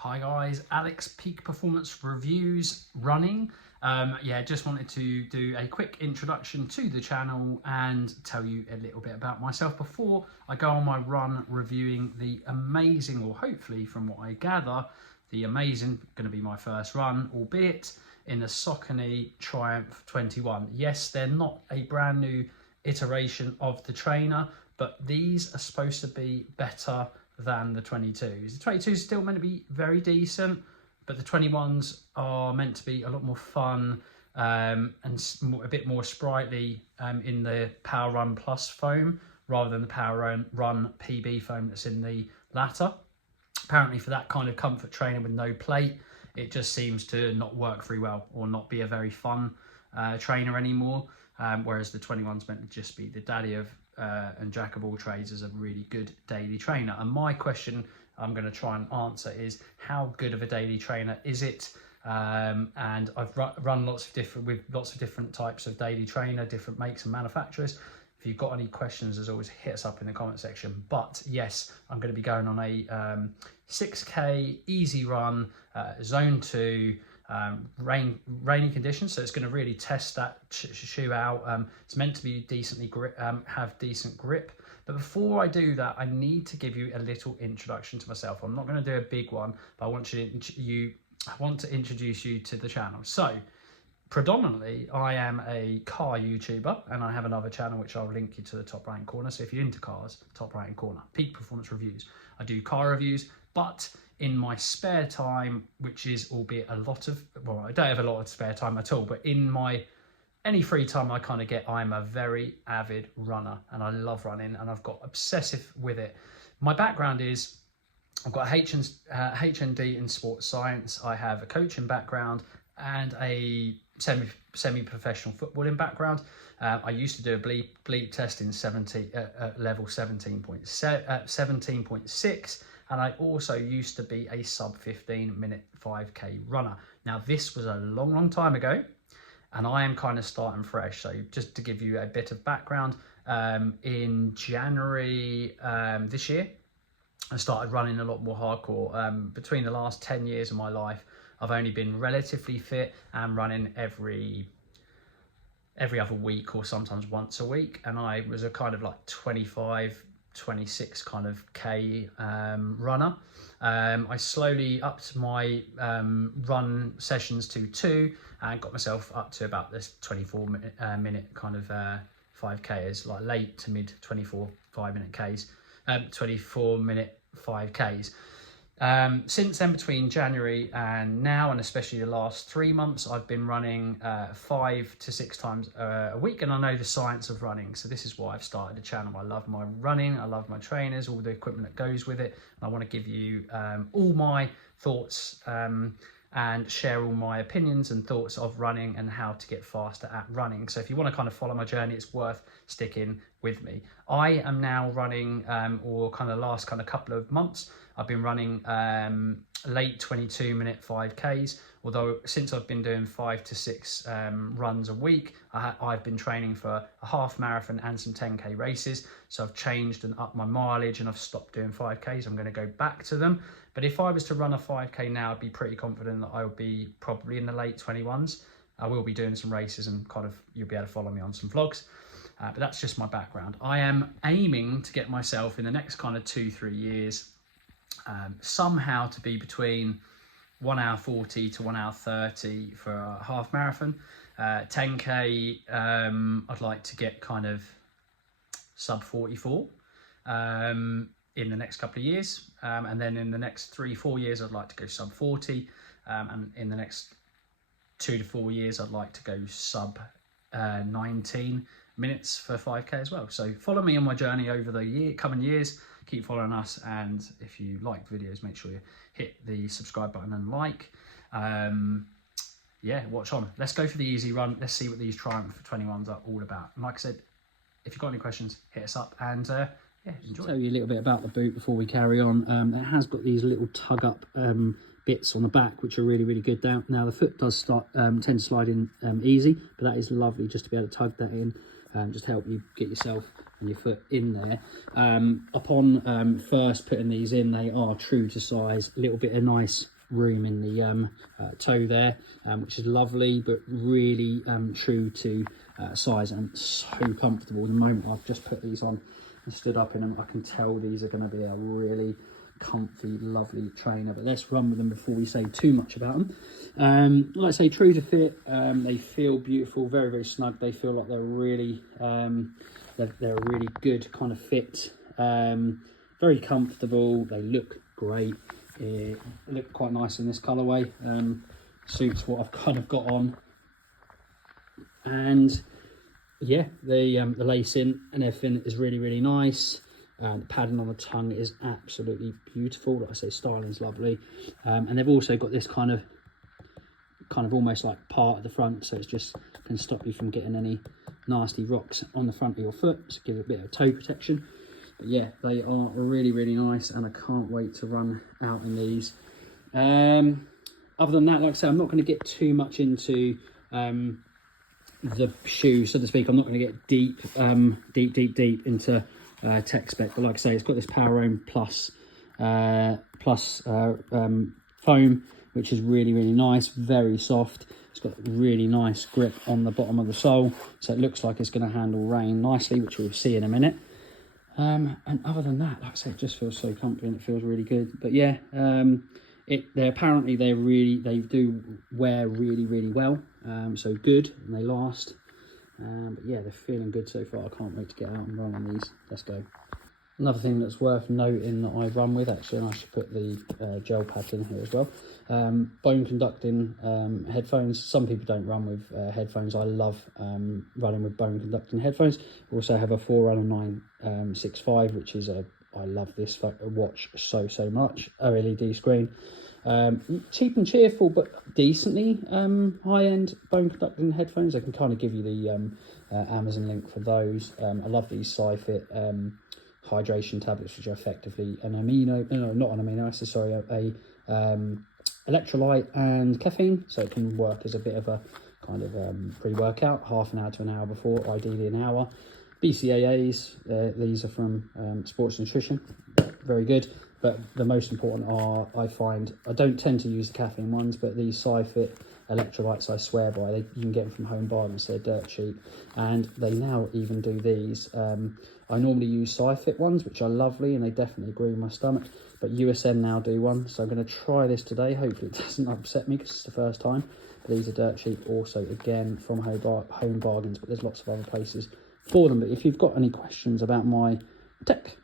Hi guys, Alex, Peak Performance Reviews running. Just wanted to do a quick introduction to the channel and tell you a little bit about myself before I go on my run reviewing the amazing, or hopefully from what I gather, the amazing, going to be my first run, albeit in the Saucony Triumph 21. Yes, they're not a brand new iteration of the trainer, but these are supposed to be better than the 22s. The 22s are still meant to be very decent, but the 21s are meant to be a lot more fun and a bit more sprightly in the Power Run Plus foam rather than the Power Run PB foam that's in the latter. Apparently for that kind of comfort trainer with no plate, it just seems to not work very well or not be a very fun trainer anymore, whereas the 21's meant to just be the daddy of and jack of all trades as a really good daily trainer. And my question I'm going to try and answer is, how good of a daily trainer is it? And I've run lots of different types of daily trainer, different makes and manufacturers. If you've got any questions, as always, hit us up in the comment section. But yes, I'm going to be going on a 6K easy run, zone 2, rainy conditions, so it's going to really test that shoe out. It's meant to be decently have decent grip. But before I do that, I need to give you a little introduction to myself. I'm not going to do a big one, but I want to introduce you to the channel. So predominantly I am a car YouTuber, and I have another channel which I'll link you to the top right hand corner. So if you're into cars, top right hand corner, Peak Performance Reviews. I do car reviews, but in my spare time, which is albeit a lot of, well, I don't have a lot of spare time at all, but in my any free time I kind of get, I'm a very avid runner and I love running, and I've got obsessive with it. My background is I've got a HND in sports science. I have a coaching background and a semi-professional footballing background. I used to do a bleep test in level 17.6, and I also used to be a sub 15 minute 5k runner. Now this was a long time ago, and I am kind of starting fresh. So just to give you a bit of background, in January this year, I started running a lot more hardcore. Between the last 10 years of my life, I've only been relatively fit and running every other week or sometimes once a week. And I was a kind of like 26 kind of K runner. I slowly upped my run sessions to 2 and got myself up to about this 24 minute kind of 5Ks, like late to mid 24 5-minute Ks, 24 minute 5Ks. Since then, between January and now, and especially the last 3 months, I've been running 5 to 6 times a week, and I know the science of running, so this is why I've started the channel. I love my running, I love my trainers, all the equipment that goes with it. I want to give you all my thoughts and share all my opinions and thoughts of running and how to get faster at running. So if you want to kind of follow my journey, it's worth sticking with me. I am now running, or kind of last kind of couple of months, I've been running late 22 minute 5Ks, although since I've been doing 5 to 6 runs a week, I've been training for a half marathon and some 10k races. So I've changed and upped my mileage, and I've stopped doing 5Ks. I'm going to go back to them. But if I was to run a 5k now, I'd be pretty confident that I would be probably in the late 21s. I will be doing some races, and kind of you'll be able to follow me on some vlogs. But that's just my background. I am aiming to get myself in the next kind of 2-3 years somehow to be between 1 hour 40 to 1 hour 30 for a half marathon. 10k, I'd like to get kind of sub 44 in the next couple of years, and then in the next 3-4 years I'd like to go sub 40, and in the next 2 to 4 years I'd like to go sub 19 minutes for 5k as well. So follow me on my journey over the coming years. Keep following us, and if you like videos, make sure you hit the subscribe button and like. Yeah, watch on. Let's go for the easy run. Let's see what these Triumph 21s are all about. And like I said, if you've got any questions, hit us up, and yeah, enjoy. I'll tell you a little bit about the boot before we carry on. It has got these little tug up bits on the back, which are really good now. The foot does tend to slide in easy, but that is lovely just to be able to tug that in. just to help you get yourself and your foot in there. Upon first putting these in, they are true to size. A little bit of nice room in the toe there, which is lovely, but really true to size, and so comfortable. The moment I've just put these on and stood up in them, I can tell these are going to be a really comfy, lovely trainer. But let's run with them before we say too much about them. Like I say, true to fit. They feel beautiful, very, very snug. They feel like they're really they're a really good kind of fit, very comfortable. They look great. It look quite nice in this colorway. Suits what I've kind of got on, and yeah, the lacing and everything is really, really nice. The padding on the tongue is absolutely beautiful. Like I say, styling's lovely, and they've also got this kind of almost like part at the front, so it's just can stop you from getting any nasty rocks on the front of your foot, so give it a bit of toe protection. But yeah, they are really, really nice, and I can't wait to run out in these. Other than that, like I say, I'm not going to get too much into the shoe, so to speak. I'm not going to get deep into tech spec, but like I say, it's got this Power Plus foam, which is really, really nice, very soft. It's got really nice grip on the bottom of the sole, so it looks like it's going to handle rain nicely, which we'll see in a minute. And other than that, like I say, it just feels so comfy and it feels really good. But yeah, they do wear really, really well, so good, and they last. But yeah, they're feeling good so far. I can't wait to get out and run on these. Let's go. Another thing that's worth noting that I run with, actually, and I should put the gel pads in here as well, bone conducting headphones. Some people don't run with headphones. I love running with bone conducting headphones. We also have a Forerunner 965, which is I love this watch so much. OLED screen. Cheap and cheerful, but decently high-end bone conducting headphones. I can kind of give you the Amazon link for those. I love these Sci-Fit hydration tablets, which are effectively an amino, no, not an amino acid, sorry, a electrolyte and caffeine, so it can work as a bit of a kind of pre-workout, half an hour to an hour before, ideally an hour. BCAAs, these are from Sports Nutrition, very good. But the most important are, I find, I don't tend to use the caffeine ones, but these Sci-Fit electrolytes I swear by. You can get them from Home Bargains, they're dirt cheap. And they now even do these. I normally use Sci-Fit ones, which are lovely, and they definitely agree with my stomach. But USN now do one, so I'm going to try this today. Hopefully it doesn't upset me, because it's the first time. But these are dirt cheap also, again, from Home Bargains, but there's lots of other places for them. But if you've got any questions about my tech,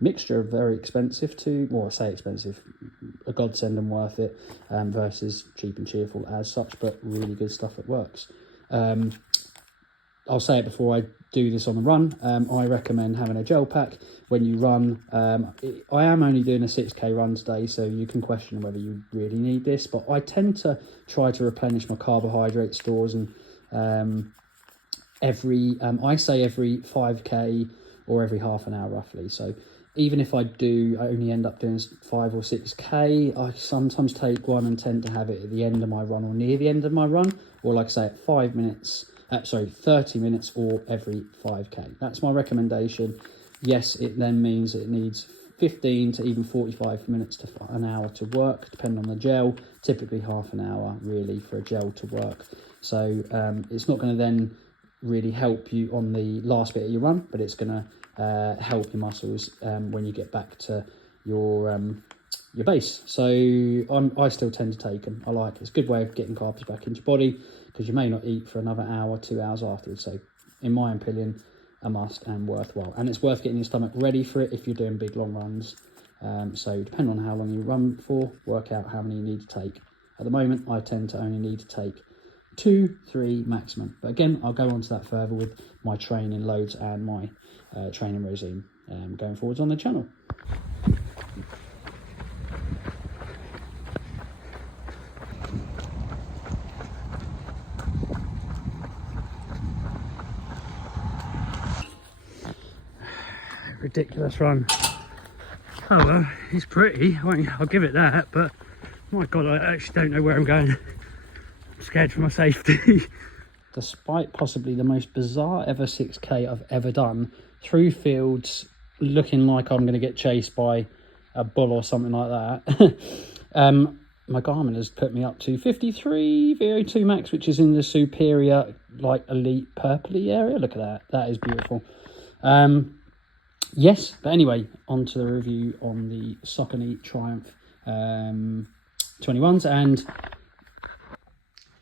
mixture of very expensive to, well, I say expensive, a godsend and worth it, versus cheap and cheerful as such, but really good stuff that works. I'll say it before I do this on the run. I recommend having a gel pack when you run. I am only doing a 6k run today, so you can question whether you really need this, but I tend to try to replenish my carbohydrate stores, and I say every 5k or every half an hour roughly. So even if I only end up doing 5 or 6k, I sometimes take one and tend to have it at the end of my run or near the end of my run, or like I say, at 30 minutes or every 5k. That's my recommendation. Yes, it then means it needs 15 to even 45 minutes to an hour to work, depending on the gel. Typically half an hour really for a gel to work. So it's not going to then really help you on the last bit of your run, but it's going to help your muscles when you get back to your base. So I still tend to take them. I like it. It's a good way of getting carbs back into your body, because you may not eat for another hour, 2 hours afterwards. So in my opinion, a must and worthwhile, and it's worth getting your stomach ready for it if you're doing big long runs. So depending on how long you run for, work out how many you need to take. At the moment, I tend to only need to take 2, 3 maximum. But again, I'll go on to that further with my training loads and my training regime going forwards on the channel. Ridiculous run. Oh well, it's pretty. I'll give it that, but my God, I actually don't know where I'm going. I'm scared for my safety. despite possibly the most bizarre ever 6K I've ever done, through fields, looking like I'm going to get chased by a bull or something like that. My Garmin has put me up to 53 VO2 max, which is in the superior, like, elite purpley area. Look at that. That is beautiful. Yes, but anyway, on to the review on the Saucony Triumph 21s. And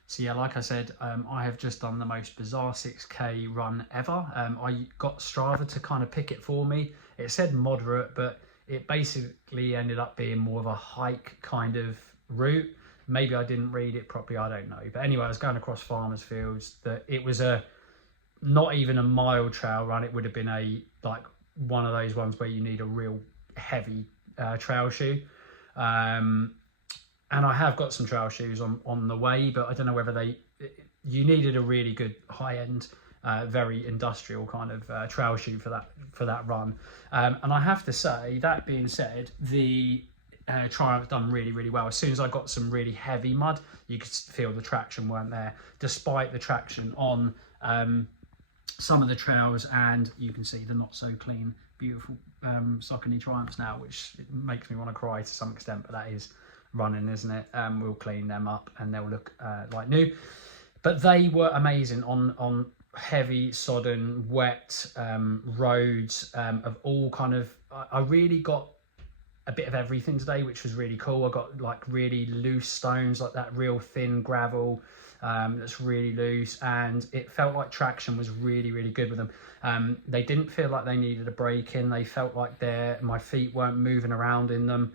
so yeah, like I said, I have just done the most bizarre 6K run ever. I got Strava to kind of pick it for me. It said moderate, but it basically ended up being more of a hike kind of route. Maybe I didn't read it properly, I don't know. But anyway, I was going across farmers' fields. It was not even a mile trail run. It would have been one of those ones where you need a real heavy trail shoe. And I have got some trail shoes on the way, but I don't know whether you needed a really good high-end, very industrial kind of trail shoe for that run. And I have to say, that being said, the Triumph done really, really well. As soon as I got some really heavy mud, you could feel the traction weren't there, despite the traction on some of the trails. And you can see the not so clean, beautiful Saucony Triumphs now, which makes me want to cry to some extent, but that is running, isn't it? We'll clean them up and they'll look like new. But they were amazing on heavy, sodden, wet roads of all kind of... I really got a bit of everything today, which was really cool. I got like really loose stones, like that real thin gravel that's really loose, and it felt like traction was really, really good with them. They didn't feel like they needed a break in. They felt like my feet weren't moving around in them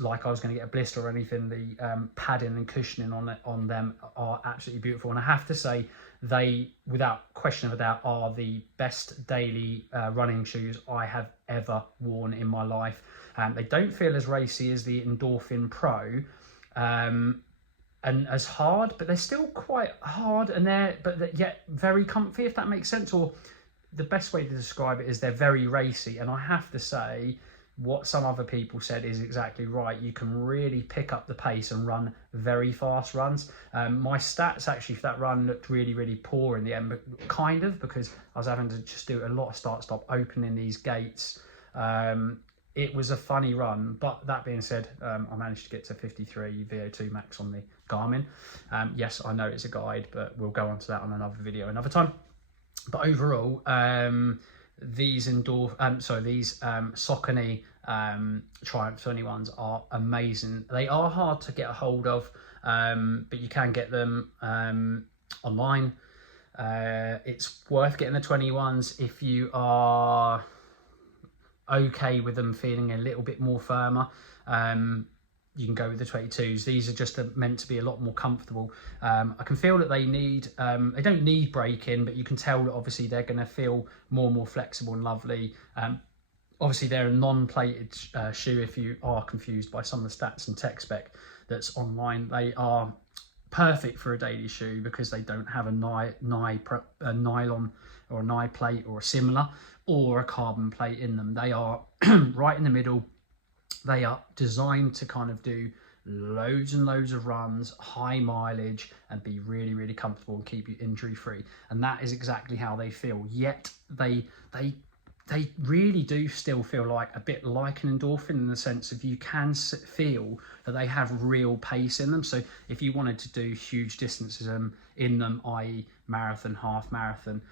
like I was going to get a blister or anything. The padding and cushioning on them are absolutely beautiful, and I have to say they, without question of a doubt, are the best daily running shoes I have ever worn in my life. They don't feel as racy as the Endorphin Pro, and as hard, but they're still quite hard, and but yet very comfy, if that makes sense. Or the best way to describe it is they're very racy. And I have to say, what some other people said is exactly right. You can really pick up the pace and run very fast runs. My stats actually for that run looked really, really poor in the end, but kind of, because I was having to just do a lot of start-stop, opening these gates. It was a funny run, but that being said, I managed to get to 53 VO2 max on the Garmin. Yes, I know it's a guide, but we'll go on to that on another video another time. But overall, these Saucony Triumph 21s are amazing. They are hard to get a hold of, but you can get them online. It's worth getting the 21s if you are okay with them feeling a little bit more firmer. You can go with the 22s. These are just meant to be a lot more comfortable. I can feel that they don't need braking, but you can tell that obviously they're going to feel more and more flexible and lovely. Obviously they're a non-plated shoe. If you are confused by some of the stats and tech spec that's online, they are perfect for a daily shoe because they don't have a nylon or a nye plate or a similar or a carbon plate in them. They are right in the middle. They are designed to kind of do loads and loads of runs, high mileage, and be really, really comfortable and keep you injury free. And that is exactly how they feel. Yet they really do still feel like a bit like an Endorphin, in the sense of you can feel that they have real pace in them. So if you wanted to do huge distances in them, i.e. marathon, half marathon,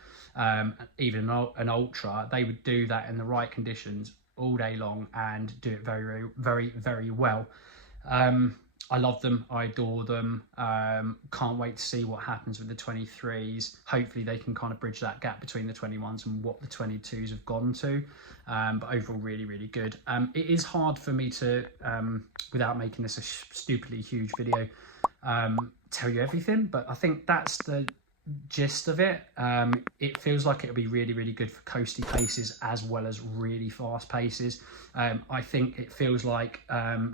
even an ultra, they would do that in the right conditions all day long and do it very, very, very, very well. I love them. I adore them. Can't wait to see what happens with the 23s. Hopefully they can kind of bridge that gap between the 21s and what the 22s have gone to. But overall, really, really good. It is hard for me to, without making this a stupidly huge video, tell you everything, but I think that's the gist of it. It feels like it'll be really, really good for coasty paces as well as really fast paces. I think it feels like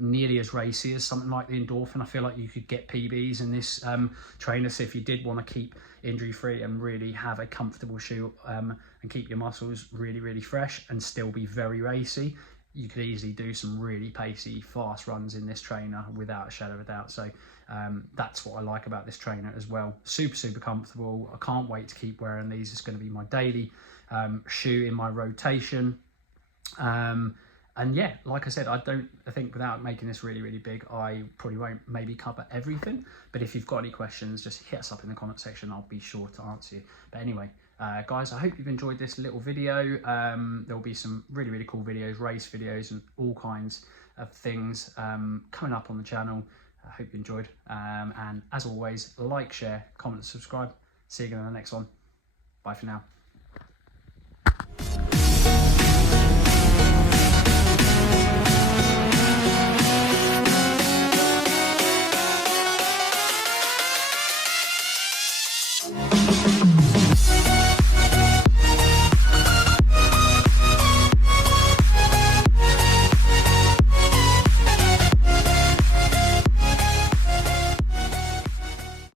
nearly as racy as something like the Endorphin. I feel like you could get PBs in this trainer, so if you did want to keep injury free and really have a comfortable shoe and keep your muscles really, really fresh and still be very racy, you could easily do some really pacey, fast runs in this trainer without a shadow of a doubt. So that's what I like about this trainer as well. Super, super comfortable. I can't wait to keep wearing these. It's going to be my daily shoe in my rotation. And yeah, like I said, I think without making this really, really big, I probably won't maybe cover everything. But if you've got any questions, just hit us up in the comment section. I'll be sure to answer you. But anyway, guys, I hope you've enjoyed this little video. There'll be some really, really cool videos, race videos, and all kinds of things coming up on the channel. I hope you enjoyed. And as always, like, share, comment, subscribe. See you again in the next one. Bye for now.